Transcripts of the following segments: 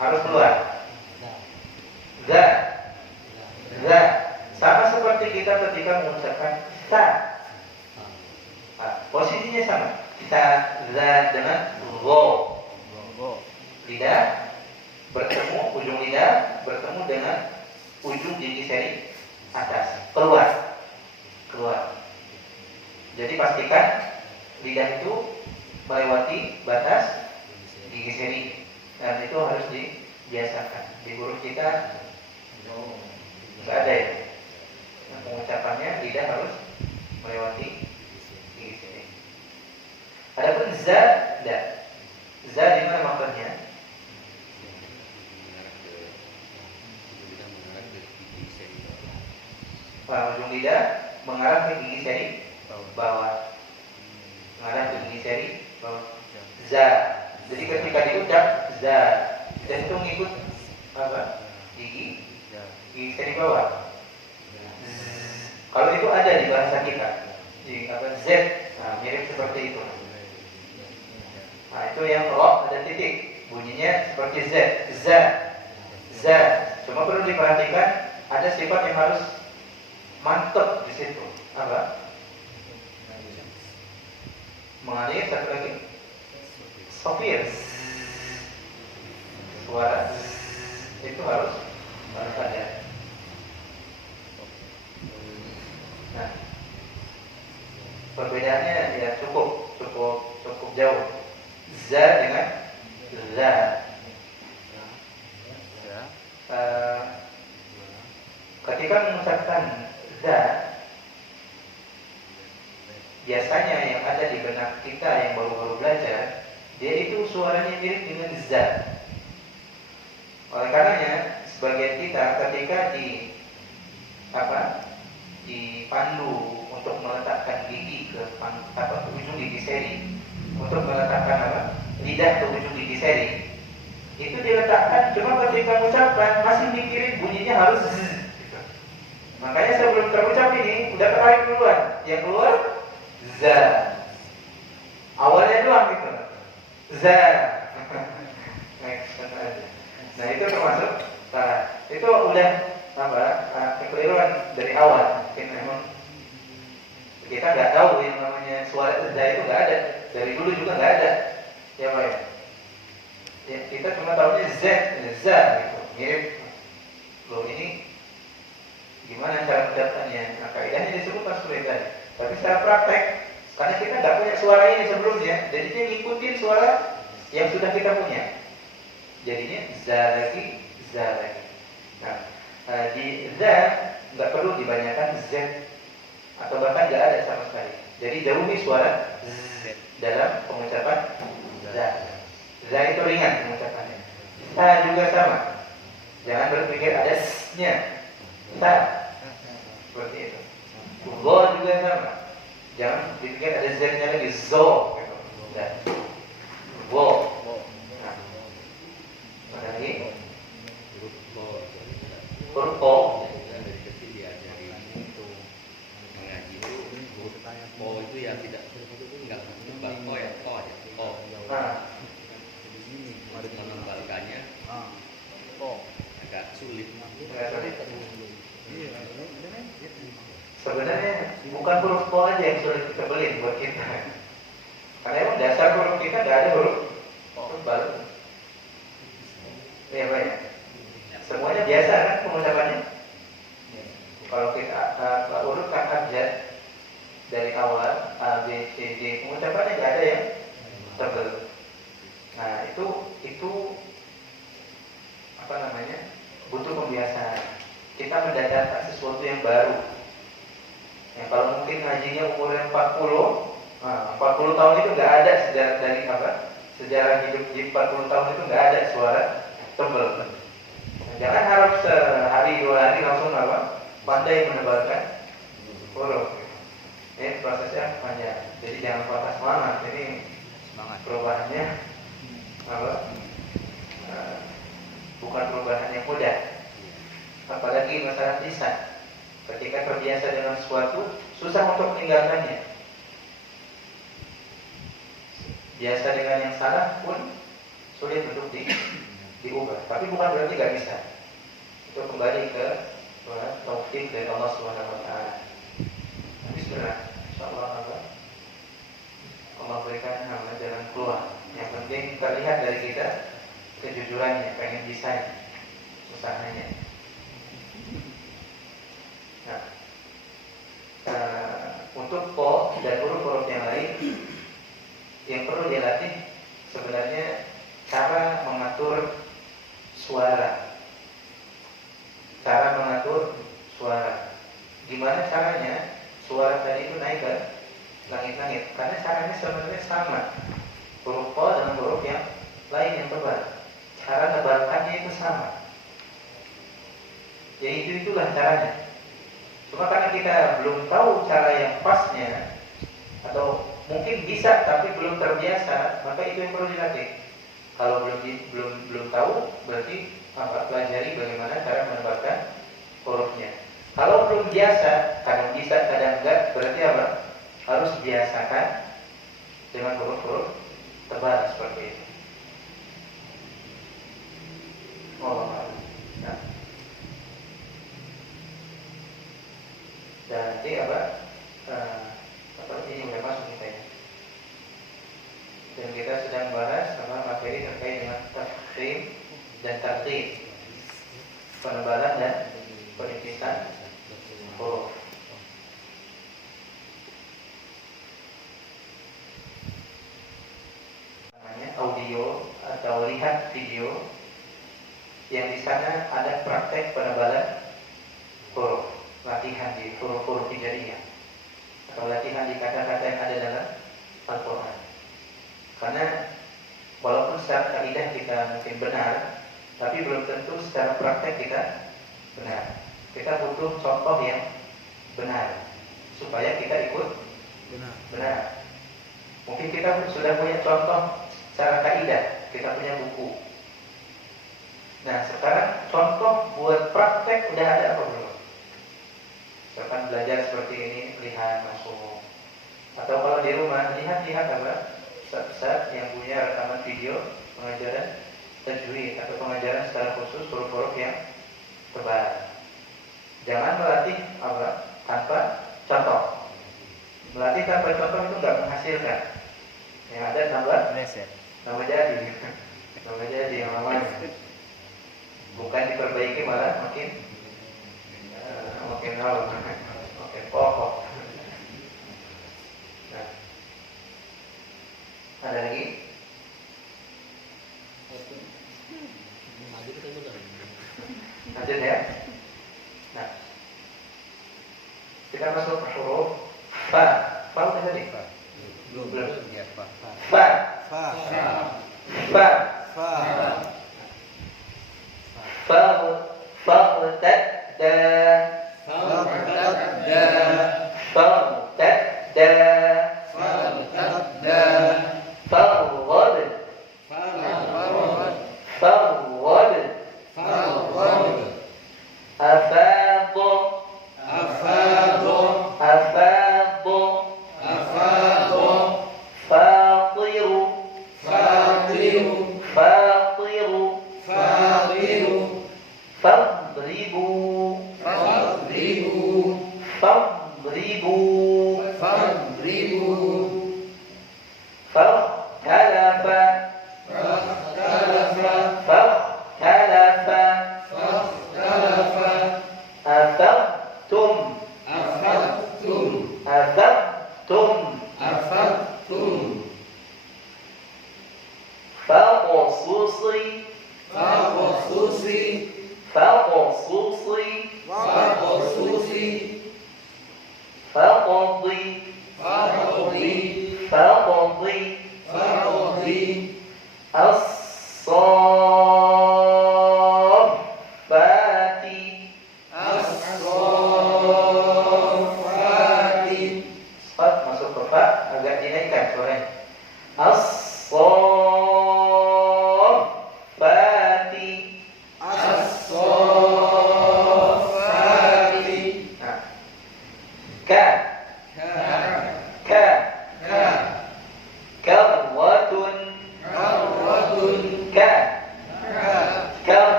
harus keluar. Za. Za. Sama seperti kita ketika mengucapkan sa. Posisinya sama. Kita za dengan go. Lidah bertemu, ujung lidah bertemu dengan ujung gigi seri atas. Keluar. Jadi pastikan lidah itu melewati batas gigi seri. Dan itu harus dibiasakan. Di huruf kita nggak ada ya. Nah, pengucapannya lidah harus melewati gigi seri. Adapun za, tidak. Za di mana maknanya? Ujung lidah mengarah ke gigi seri bawah. Mengarah ke gigi seri bawah. Za. Jadi ketika diucap za, dan itu ngikut apa? Gigi seri bawah. Kalau itu ada di bahasa kita, di apa Z, nah, mirip seperti itu. Nah itu yang ro ada titik, bunyinya seperti Z, za. Cuma perlu diperhatikan ada sifat yang harus mantap di situ. Apa? Mengalir satu lagi. Sofir. Suara itu harus ada. Nah, perbedaannya ya cukup jauh. Za dengan za. Ketika mengucapkan za, biasanya yang ada di benak kita yang baru-baru belajar, dia itu suaranya mirip dengan za. Oleh karenanya, sebagian kita ketika dipandu untuk meletakkan gigi ke ujung gigi seri, untuk meletakkan lidah ke ujung gigi seri, itu diletakkan cuma ketika mengucapkan masih mikirin bunyinya harus z. Makanya sebelum terucap ini udah ketarik duluan, yang keluar za. Awalnya doang gitu, za. Nah itu termasuk itu udah kekeliruan dari awal. Mungkin memang kita nggak tahu yang namanya suara za itu nggak ada, dari dulu juga nggak ada, ya Pak ya. Ya, kita cuma tahunya z, za gitu, mirip. Loh ini gimana cara mengucapkannya? Nah, kaidahnya disebut seperti tadi. Tapi secara praktek, karena kita nggak punya suara ini sebelumnya, jadinya ngikutin suara yang sudah kita punya. Jadinya za lagi. Nah, di za nggak perlu dibanyakan z, atau bahkan nggak ada sama sekali. Jadi jauhi suara z dalam pengucapan za. Za itu ringan pengucapannya. Sa juga sama. Jangan berpikir ada s-nya. Sa seperti itu. Go juga sama. Jangan dipikir ada z-nya lagi, zo gitu. Go. Nah, lagi huruf o. Dari kecil diajarin itu mengaji itu o itu ya tidak enggak tebal o ya o aja o. Menempelkannya agak sulit. Sebenarnya bukan huruf o aja yang sulit ditebelin buat kita. Karena emang dasar huruf kita nggak ada huruf tebal. Ya banyak. Semuanya biasa kan pengucapannya. Kalau kita urutkan abjad dari awal A, B, C, D, pengucapannya nggak ada yang tebal. Nah itu apa namanya, butuh pembiasaan. Kita mendadarkan sesuatu yang baru. Yang kalau mungkin ngajinya umurnya 40 tahun itu nggak ada sejarah hidup di 40 tahun itu nggak ada suara tebal. Jangan harap sehari 2 hari langsung pandai menebalkan huruf. Ini prosesnya panjang. Jadi jangan patah semangat. Ini perubahannya bukan perubahan yang mudah. Apalagi masalah lisan. Ketika terbiasa dengan sesuatu, susah untuk meninggalkannya. Biasa dengan yang salah pun sulit untuk diubah. Tapi bukan berarti nggak bisa. Itu kembali ke taufik dari Allah Subhanahu Wa Taala. Tapi sebenarnya, insyaallah Allah berikan jalan keluar. Yang penting terlihat dari kita kejujurannya, pengen bisa usahanya. Nah, untuk po dan huruf-huruf yang lain yang perlu dilatih sebenarnya cara mengatur suara. Cara mengatur suara. Gimana caranya suara tadi itu naik ke langit-langit? Karena caranya sebenarnya sama. Huruf po dengan huruf yang lain yang tebal. Cara tebalkannya itu sama. Yaitu itulah caranya. Cuma karena kita belum tahu cara yang pasnya, atau mungkin bisa tapi belum terbiasa, maka itu yang perlu dilatih. Kalau belum tahu, berarti pelajari bagaimana cara menebalkan hurufnya. Kalau belum biasa, kadang bisa, kadang enggak, berarti apa? Harus biasakan dengan huruf-huruf tebal seperti itu. Nah. Dan nanti ini udah masuk kita ya. Dan kita sedang bahas sama materi terkait dengan tafkhim dan tartib, penebalan dan penipisan huruf. Namanya audio atau lihat video yang di sana ada praktek penebalan huruf. Latihan di huruf-huruf hijaiyah atau latihan di kata-kata yang ada dalam Al-Quran. Karena walaupun secara kaidah kita mungkin benar, tapi belum tentu secara praktek kita benar. Kita butuh contoh yang benar supaya kita ikut benar. Mungkin kita sudah punya contoh secara kaidah, kita punya buku. Nah sekarang contoh buat praktek udah ada apa belum? Misalkan belajar seperti ini, lihat masuk. Atau kalau di rumah, lihat apa? Ustaz-ustaz yang punya rekaman video pengajaran tajwid atau pengajaran secara khusus huruf-huruf yang tebal. Jangan melatih tanpa contoh. Melatih tanpa contoh itu nggak menghasilkan. Yang ada tambah jadi yang namanya. Bukan diperbaiki malah makin pokok. Nah, ada lagi? Lanjut ya. Nah, kita masuk ke huruf fa. Fa udah tadi? Belum. Ya, Pak. Fa.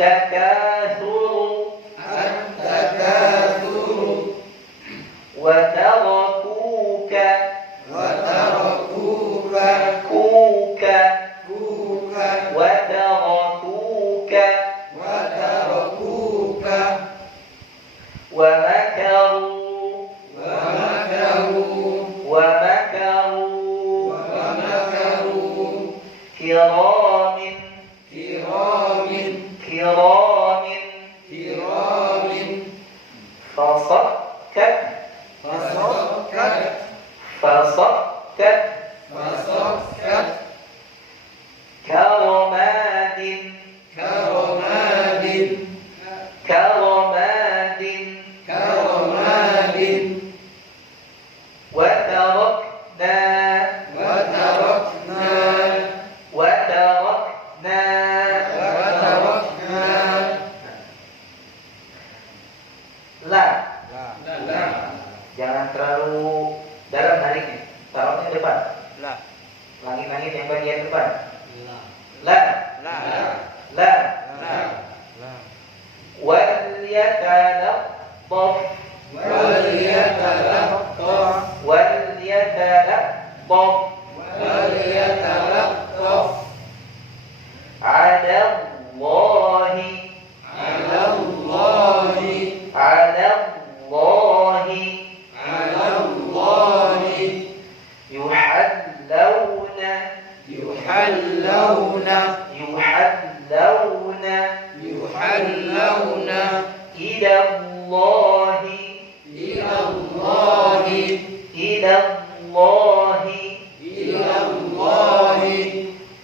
التكاثر التكاثر وتركوك وتركوك كوكا كوكا وتركوك وتركوك ومكروا ومكروا ومكروا ومكروا كرام كرام كرام كرام فصكت فصكت فصكت فصكت كرماد كرماد كرماد كرماد وتركنا وتركنا وتركنا وتركنا la لا jangan terlalu dalam nariknya, taruhnya depan. La. Langit-langit yang bagian depan. La. La La. la لا وليتلطف وليتلطف وليتلطف وليتلطف على الله على الله على الله على الله يحلون يحلون يحلون يحلون إلى الله إلى الله إلى الله إلى الله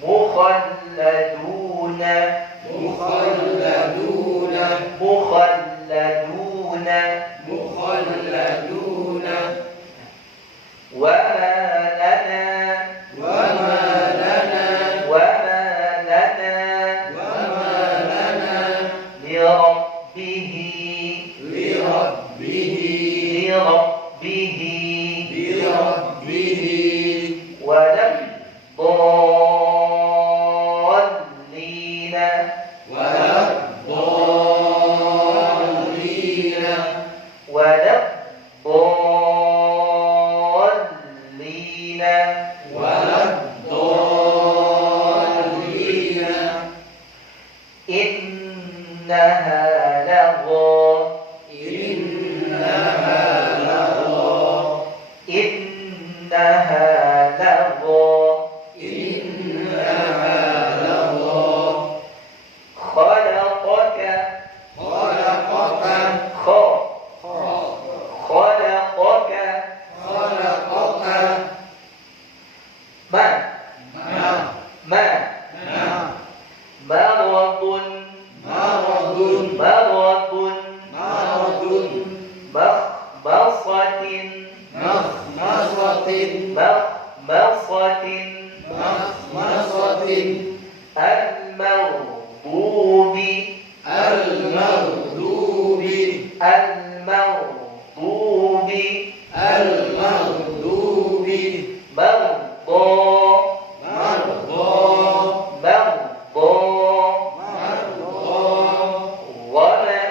مخلدون مخلدون مخلدون مخلدون وما لنا وما لنا وما لنا وما لنا لربه لربه لربه لربه ولا الضالين ولا الضالين ولا الضالين ولا الضالين إنها لظى إنها لظى إنها لظى إنها لظى خلقك خلقك خلقك خلقك ما ما مرض مرض مرض مرض مخمصة مخمصة مخمصة مخمصة المغضوب المغضوب المغضوب المغضوب مرضى مرضى مرضى مرضى ظمأ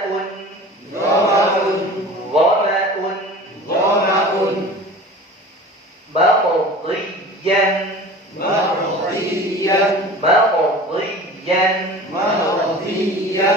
ظمأ ظمأ ظمأ مرضيا مرضيا مرضيا مرضيا